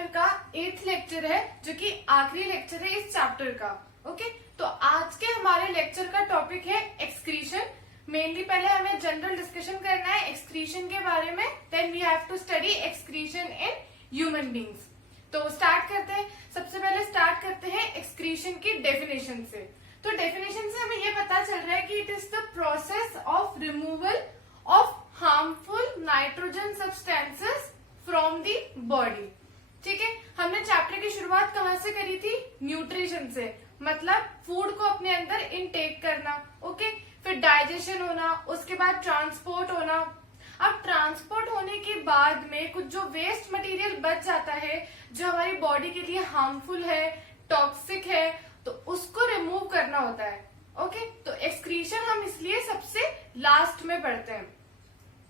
Chapter का 8th lecture है, जो कि आखिरी लेक्चर है इस चैप्टर का। ओके, तो आज के हमारे लेक्चर का टॉपिक है एक्सक्रीशन। मेनली पहले हमें जनरल डिस्कशन करना है एक्सक्रीशन के बारे में, then we have to study excretion in human beings. तो स्टार्ट करते हैं। सबसे पहले स्टार्ट करते हैं एक्सक्रीशन की डेफिनेशन से। तो डेफिनेशन से हमें ये पता चल रहा है कि it is the process of removal of harmful nitrogen substances from the body. ठीक है, हमने चैप्टर की शुरुआत कहाँ से करी थी? न्यूट्रिशन से, मतलब फूड को अपने अंदर इनटेक करना। ओके, फिर डाइजेशन होना, उसके बाद ट्रांसपोर्ट होना। अब ट्रांसपोर्ट होने के बाद में कुछ जो वेस्ट मटेरियल बच जाता है, जो हमारी बॉडी के लिए हार्मफुल है, टॉक्सिक है, तो उसको रिमूव करना होता है। ओके, तो एक्सक्रीशन हम इसलिए सबसे लास्ट में पढ़ते हैं।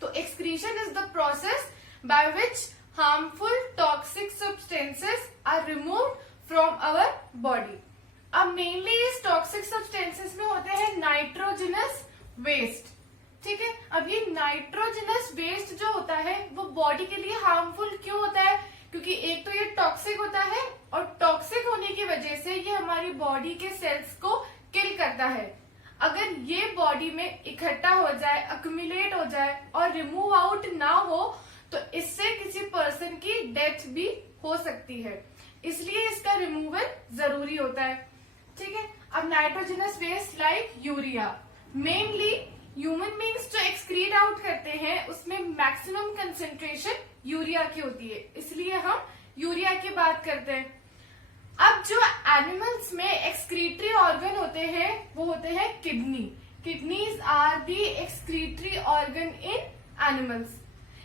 तो excretion is the process by which harmful toxic substances are removed from our body। अब मेनली इस टॉक्सिक सब्सटेंसेस में होते हैं नाइट्रोजनस वेस्ट। ठीक है, अब ये नाइट्रोजनस वेस्ट जो होता है वो बॉडी के लिए हार्मफुल क्यों होता है? क्योंकि एक तो ये टॉक्सिक होता है, और टॉक्सिक होने की वजह से ये हमारी बॉडी के सेल्स को किल करता है। अगर ये बॉडी में इकट्ठा हो जाए, अक्यूमुलेट हो जाए और रिमूव आउट ना हो, तो इससे किसी पर्सन की डेथ भी हो सकती है, इसलिए इसका रिमूवल जरूरी होता है। ठीक है, अब nitrogenous waste like urea, mainly human beings जो एक्सक्रीट आउट करते हैं उसमें मैक्सिमम कंसेंट्रेशन यूरिया की होती है, इसलिए हम यूरिया की बात करते हैं। अब जो एनिमल्स में एक्सक्रीटरी ऑर्गन होते हैं वो होते हैं kidney. Kidneys are the excretory organ in animals.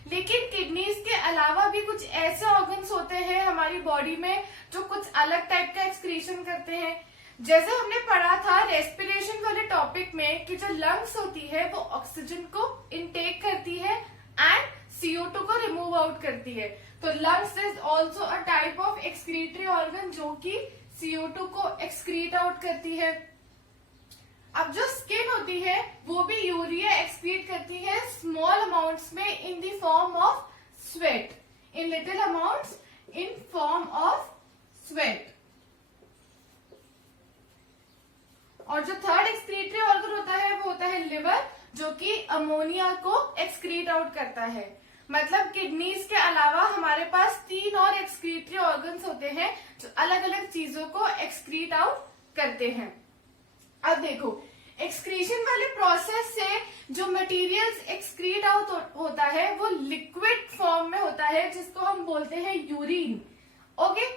लेकिन किडनीज के अलावा भी कुछ ऐसे ऑर्गन्स होते हैं हमारी बॉडी में जो कुछ अलग टाइप का एक्सक्रीशन करते हैं। जैसे हमने पढ़ा था रेस्पिरेशन वाले टॉपिक में कि जो लंग्स होती है वो ऑक्सीजन को इनटेक करती है एंड CO2 को रिमूव आउट करती है। तो lungs is also a type of excretory organ जो कि CO2 को एक्सक्रीट आउट करती है। अब जो स्किन होती है वो भी यूरिया एक्सक्रीट करती है स्मॉल अमाउंट्स में in the form of sweat, in little amounts in form of sweat. और जो थर्ड एक्सक्रीटरी ऑर्गन होता है वो होता है लिवर, जो कि अमोनिया को एक्सक्रीट आउट करता है। मतलब किडनीज के अलावा हमारे पास 3 और एक्सक्रीटरी ऑर्गन्स होते हैं जो अलग अलग चीजों को एक्सक्रीट आउट करते हैं। अब देखो, एक्सक्रीशन वाले प्रोसेस से जो मटेरियल्स एक्सक्रीट आउट होता है वो लिक्विड फॉर्म में होता है, जिसको हम बोलते हैं यूरिन। ओके,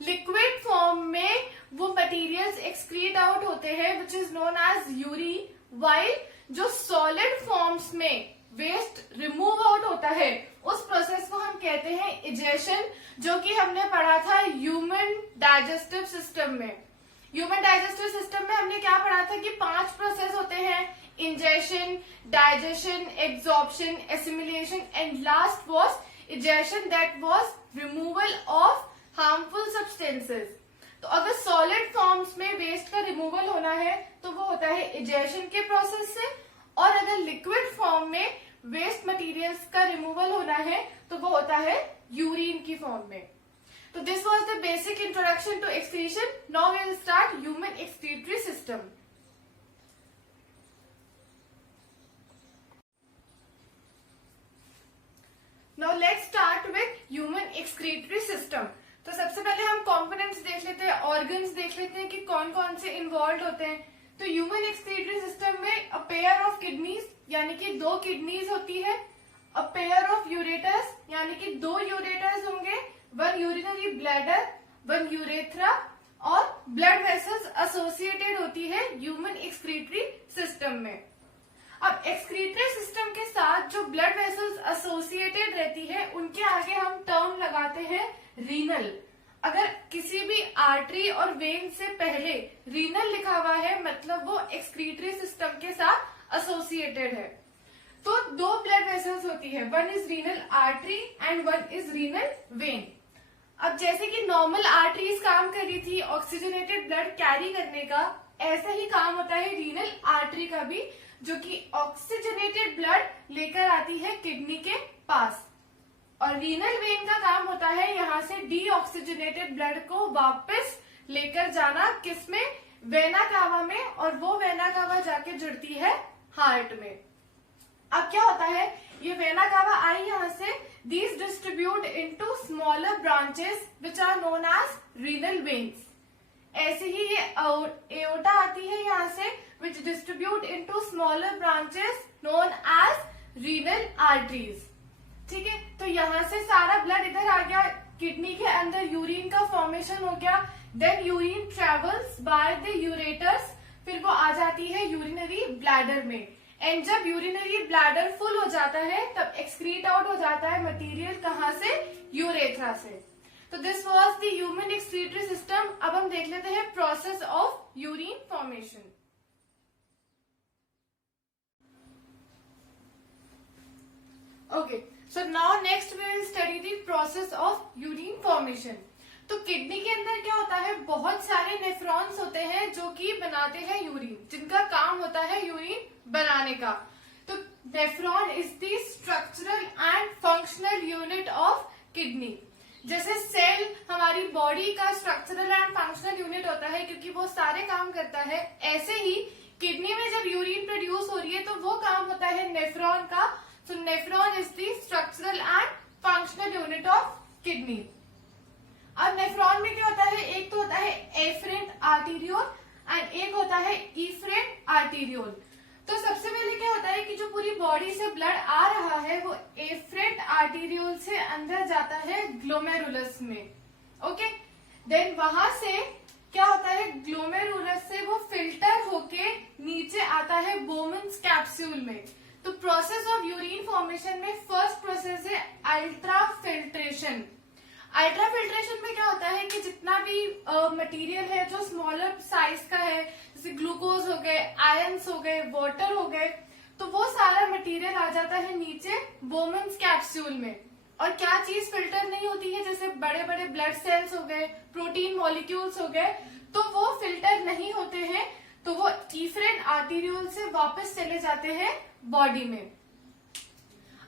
लिक्विड फॉर्म में वो मटेरियल्स एक्सक्रीट आउट होते हैं which is known as urine, while जो सॉलिड फॉर्म्स में वेस्ट रिमूव आउट होता है उस प्रोसेस को हम कहते हैं इजेशन, जो कि हमने पढ़ा था ह्यूमन डाइजेस्टिव सिस्टम में। ह्यूमन डाइजेस्टिव सिस्टम में हमने क्या पढ़ा था कि 5 प्रोसेस होते हैं, ingestion, digestion, absorption, assimilation and last was egestion, that was removal of harmful substances. तो अगर सॉलिड फॉर्म्स में वेस्ट का रिमूवल होना है तो वो होता है इजेशन के प्रोसेस से, और अगर लिक्विड फॉर्म में वेस्ट मटेरियल्स का रिमूवल होना है तो वो होता है यूरिन की फॉर्म में। So this was the basic introduction to excretion. Now we will start human excretory system. Now let's start with human excretory system. तो सबसे पहले हम components देख लेते हैं, organs देख लेते हैं कि कौन कौन से involved होते हैं। तो human excretory system में a pair of kidneys यानी कि 2 kidneys होती है, a pair of ureters यानी कि 2 ureters होंगे, 1 यूरिनरी ब्लैडर, 1 यूरेथ्रा, और ब्लड वेसल्स एसोसिएटेड होती है ह्यूमन एक्सक्रीटरी सिस्टम में। अब एक्सक्रीटरी सिस्टम के साथ जो ब्लड वेसल्स एसोसिएटेड रहती है उनके आगे हम टर्म लगाते हैं रीनल। अगर किसी भी आर्टरी और वेन से पहले रीनल लिखा हुआ है मतलब वो एक्सक्रीटरी सिस्टम के साथ एसोसिएटेड है। तो 2 ब्लड वेसल्स होती है, 1 is renal artery and 1 is renal vein. अब जैसे कि नॉर्मल आर्टरीज काम कर रही थी ऑक्सीजनेटेड ब्लड कैरी करने का, ऐसा ही काम होता है रीनल आर्टरी का भी, जो कि ऑक्सीजनेटेड ब्लड लेकर आती है किडनी के पास। और रीनल वेन का काम होता है यहाँ से डीऑक्सीजनेटेड ब्लड को वापस लेकर जाना, किसमें, वेना कावा में, और वो वेना कावा जाके जुड़ती है हार्ट में। अब क्या होता है, ये वेना कावा आई यहाँ से, these distribute into smaller branches which are known as renal veins. ऐसे ही ये एओर्टा आती है यहाँ से, which distribute into smaller branches known as renal arteries. ठीक है, तो यहाँ से सारा ब्लड इधर आ गया, किडनी के अंदर यूरिन का फॉर्मेशन हो गया, then urine travels by the ureters, फिर वो आ जाती है यूरिनरी ब्लैडर में, एंड जब यूरिनरी ब्लैडर फुल हो जाता है तब एक्सक्रीट आउट हो जाता है मटेरियल, कहाँ से, यूरेथ्रा से। तो this was the human excretory system. अब हम देख लेते हैं process of urine formation. Okay, so now next we will study the process of urine formation. तो किडनी के अंदर क्या होता है, बहुत सारे नेफ्रॉन्स होते हैं जो कि बनाते हैं यूरिन, जिनका काम होता है यूरिन बनाने का। तो nephron is the structural and functional unit of kidney. जैसे सेल हमारी बॉडी का स्ट्रक्चरल एंड फंक्शनल यूनिट होता है क्योंकि वो सारे काम करता है, ऐसे ही किडनी में जब यूरिन प्रोड्यूस हो रही है तो वो काम होता है नेफ्रॉन का। So nephron is the structural and functional unit of kidney. अब नेफ्रॉन में क्या होता है, एक तो होता है एफरेंट आर्टीरियोल एंड एक होता है इफरेंट आर्टीरियोल। तो सबसे पहले क्या होता है कि जो पूरी बॉडी से ब्लड आ रहा है वो एफरेंट आर्टीरियोल से अंदर जाता है ग्लोमेरुलस में। ओके, देन वहां से क्या होता है, ग्लोमेरुलस से वो फिल्टर होके नीचे आता है बोमन्स कैप्सूल में। तो प्रोसेस ऑफ यूरिन फॉर्मेशन में फर्स्ट प्रोसेस है अल्ट्रा फिल्ट्रेशन। अल्ट्रा फिल्ट्रेशन में क्या होता है कि जितना भी मटेरियल है जो स्मॉलर साइज का है, जैसे ग्लूकोज हो गए, आयंस हो गए, वाटर हो गए, तो वो सारा मटेरियल आ जाता है नीचे बोमन्स कैप्सूल में। और क्या चीज फिल्टर नहीं होती है, जैसे बड़े बड़े ब्लड सेल्स हो गए, प्रोटीन मॉलिक्यूल्स हो गए, तो वो फिल्टर नहीं होते हैं, तो वो इफरेंट आर्टीरियोल से वापस चले जाते हैं बॉडी में।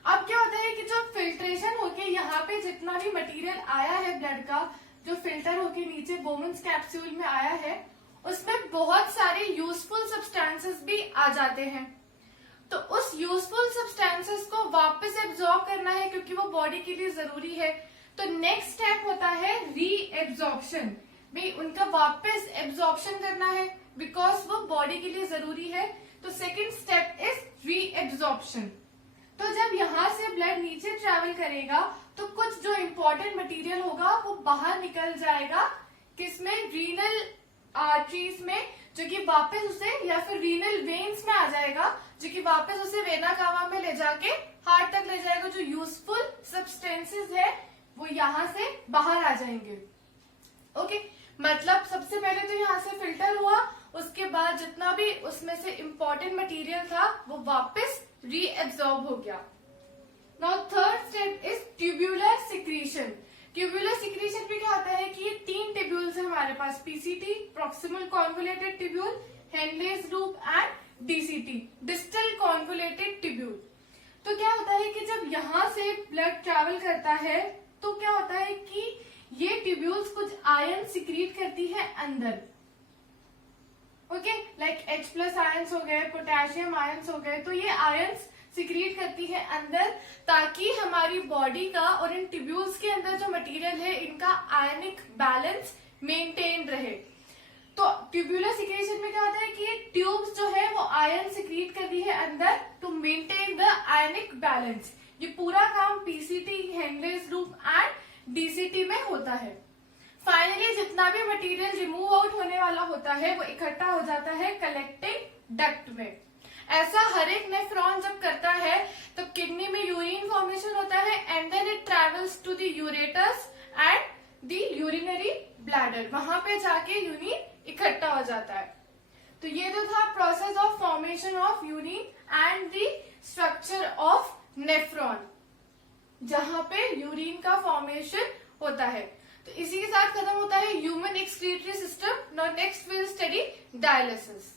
अब क्या होता है कि जो फिल्ट्रेशन होके यहाँ पे जितना भी मटेरियल आया है ब्लड का, जो फिल्टर होके नीचे बोमन्स कैप्सूल में आया है, उसमें बहुत सारे यूजफुल सब्सटेंसेस भी आ जाते हैं। तो उस यूजफुल सब्सटेंसेस को वापस एब्जॉर्ब करना है क्योंकि वो बॉडी के लिए जरूरी है। तो नेक्स्ट स्टेप होता है रीएब्जॉर्प्शन, भाई उनका वापस एब्जॉर्प्शन करना है बिकॉज वो बॉडी के लिए जरूरी है। तो सेकेंड स्टेप इज रीएब्जॉर्प्शन। तो जब यहाँ से ब्लड नीचे ट्रेवल करेगा तो कुछ जो इम्पोर्टेंट मटेरियल होगा वो बाहर निकल जाएगा, किसमें, रीनल आर्टरीज में, जो कि वापस उसे, या फिर रीनल वेन्स में आ जाएगा, जो कि वापस उसे वेना कावा में ले जाके हार्ट तक ले जाएगा। जो यूजफुल सब्सटेंसेस है वो यहाँ से बाहर आ जाएंगे। ओके, मतलब सबसे पहले तो यहाँ से फिल्टर हुआ, उसके बाद जितना भी उसमें से इम्पोर्टेंट मटेरियल था वो वापस रीएब्सॉर्ब हो गया। Now third step is tubular secretion. Tubular secretion में क्या होता है कि ये 3 ट्यूब्यूल्स है हमारे पास, PCT, proximal convoluted tubule, Henle's loop and DCT, distal convoluted tubule. तो क्या होता है कि जब यहाँ से ब्लड ट्रैवल करता है तो क्या होता है कि ये ट्यूब्यूल्स कुछ आयन सिक्रीट करती है अंदर। ओके, लाइक H+ आयंस हो गए, पोटेशियम आयंस हो गए, तो ये आयंस सिक्रीट करती है अंदर ताकि हमारी बॉडी का और इन ट्यूब्यूल्स के अंदर जो मटेरियल है इनका आयनिक बैलेंस मेंटेन रहे। तो ट्यूब्यूलर सिक्रेशन में क्या होता है कि ये ट्यूब्स जो है वो आयन सिक्रीट करती है अंदर to maintain the ionic balance. ये पूरा काम PCT, Henle's loop and DCT में होता है। फाइनली जितना भी मटेरियल रिमूव आउट होने वाला होता है वो इकट्ठा हो जाता है कलेक्टिंग डक्ट में। ऐसा हर एक नेफ्रॉन जब करता है तो किडनी में यूरिन फॉर्मेशन होता है and then it travels to the ureters and the urinary bladder, वहां पे जाके यूरिन इकट्ठा हो जाता है। तो ये तो था process of formation of urine and the structure of nephron, जहां पे यूरिन का फॉर्मेशन होता है। तो इसी के साथ खत्म होता है human excretory system. Now next will study dialysis.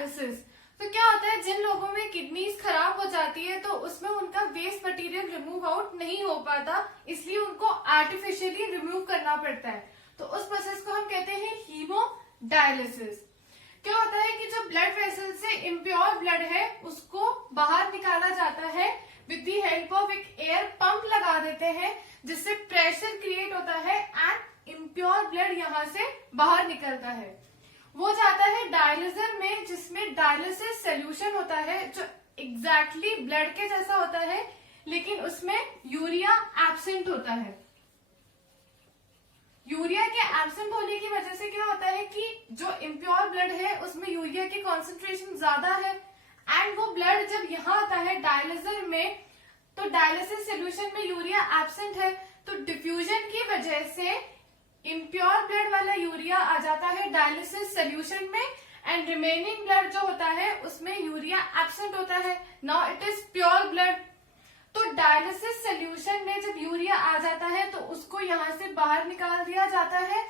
Haemodialysis. तो क्या होता है, जिन लोगों में किडनीज खराब हो जाती है तो उसमें उनका वेस्ट मटेरियल रिमूव आउट नहीं हो पाता, इसलिए उनको आर्टिफिशियली रिमूव करना पड़ता है। तो उस प्रोसेस को हम कहते हैं हीमोडायलिसिस। क्या होता है कि जो ब्लड वेसल से इम्प्योर ब्लड है उसको बाहर निकाला जाता है विद द हेल्प ऑफ एक एयर पंप लगा देते हैं, जिससे प्रेशर क्रिएट होता है एंड इम्प्योर ब्लड यहाँ से बाहर निकलता है। वो जाता है डायलिसिस में, जिसमें डायलिसिस सोल्यूशन होता है जो एग्जैक्टली ब्लड के जैसा होता है, लेकिन उसमें यूरिया एब्सेंट होता है। यूरिया के एब्सेंट होने की वजह से क्या होता है कि जो इम्प्योर ब्लड है उसमें यूरिया की कॉन्सेंट्रेशन ज्यादा है, एंड वो ब्लड जब यहाँ आता है डायलिसिस में, तो डायलिसिस सोल्यूशन में यूरिया एब्सेंट है, तो डिफ्यूजन की वजह से इम्प्योर ब्लड वाला यूरिया आ जाता है डायलिसिस सोल्यूशन में, एंड रिमेनिंग ब्लड जो होता है उसमें यूरिया एब्सेंट होता है। Now it is pure blood. तो डायलिसिस सोल्यूशन में जब यूरिया आ जाता है तो उसको यहाँ से बाहर निकाल दिया जाता है,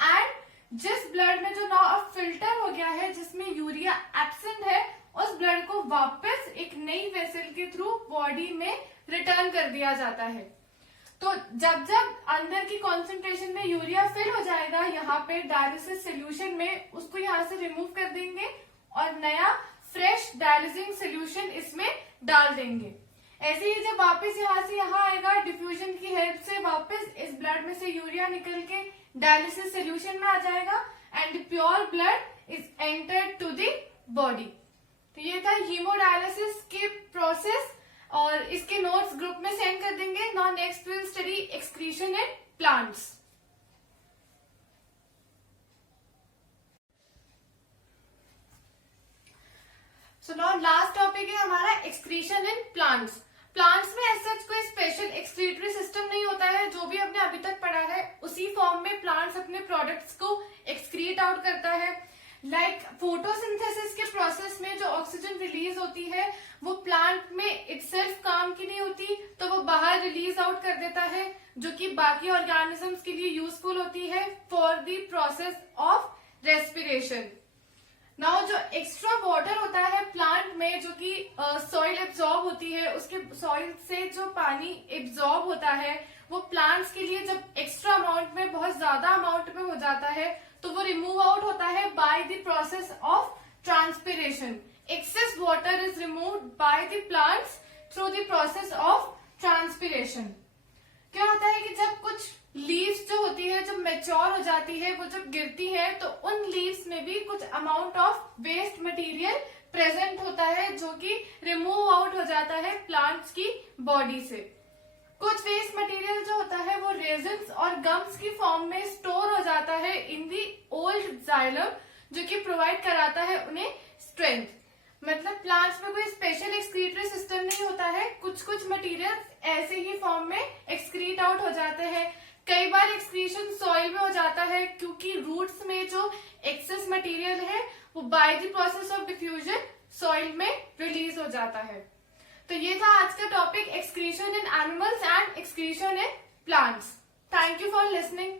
एंड जिस ब्लड में जो नाउ अब फिल्टर हो गया है जिसमें यूरिया एब्सेंट है, उस ब्लड को वापस एक नई वेसल के थ्रू बॉडी में रिटर्न कर दिया जाता है। तो जब जब अंदर की कॉन्सेंट्रेशन में यूरिया फिल हो जाएगा यहाँ पे डायलिसिस सोल्यूशन में, उसको यहाँ से रिमूव कर देंगे और नया फ्रेश डायलिसिंग सोल्यूशन इसमें डाल देंगे। ऐसे ही जब वापस यहाँ से यहाँ आएगा, डिफ्यूजन की हेल्प से वापस इस ब्लड में से यूरिया निकल के डायलिसिस सोल्यूशन में आ जाएगा, and pure blood is entered to the body. तो ये था हीमोडायलिसिस के प्रोसेस, और इसके नोट्स ग्रुप में सेंड कर देंगे। Now next will study excretion in plants. So now last topic है हमारा एक्सक्रीशन इन प्लांट्स। प्लांट्स में ऐसा कोई स्पेशल एक्सक्रीटरी सिस्टम नहीं होता है, जो भी हमने अभी तक पढ़ा है उसी फॉर्म में प्लांट्स अपने प्रोडक्ट्स को एक्सक्रीट आउट करता है। लाइक फोटोसिंथेसिस के प्रोसेस में जो ऑक्सीजन रिलीज होती है वो प्लांट में इटसेल्फ काम की नहीं होती, तो वो बाहर रिलीज आउट कर देता है, जो कि बाकी ऑर्गेनिजम्स के लिए यूजफुल होती है for the process of respiration. Now जो एक्स्ट्रा वाटर होता है प्लांट में, जो कि सॉइल एब्जॉर्ब होती है, उसके सॉइल से जो पानी एब्जॉर्ब होता है वो प्लांट्स के लिए जब एक्स्ट्रा अमाउंट में, बहुत ज्यादा अमाउंट में हो जाता है, तो वो रिमूव आउट होता है by the process of transpiration. Excess water is removed by the plants through the process of transpiration. क्या होता है कि जब कुछ लीव्स जो होती है जब मैच्योर हो जाती है, वो जब गिरती है, तो उन लीव्स में भी कुछ amount of waste material present होता है, जो कि रिमूव आउट हो जाता है प्लांट्स की बॉडी से। कुछ वेस्ट मटेरियल जो होता है वो रेजिन्स और गम्स की फॉर्म में स्टोर हो जाता है इन दी ओल्ड जाइलम, जो कि प्रोवाइड कराता है उन्हें स्ट्रेंथ। मतलब प्लांट्स में कोई स्पेशल एक्सक्रीटरी सिस्टम नहीं होता है, कुछ कुछ मटेरियल ऐसे ही फॉर्म में एक्सक्रीट आउट हो जाते हैं। कई बार एक्सक्रीशन सॉइल में हो जाता है, क्योंकि रूट्स में जो एक्सेस मटेरियल है वो by the process of diffusion soil में रिलीज हो जाता है। तो ये था आज का topic, excretion in animals and excretion in plants. Thank you for listening.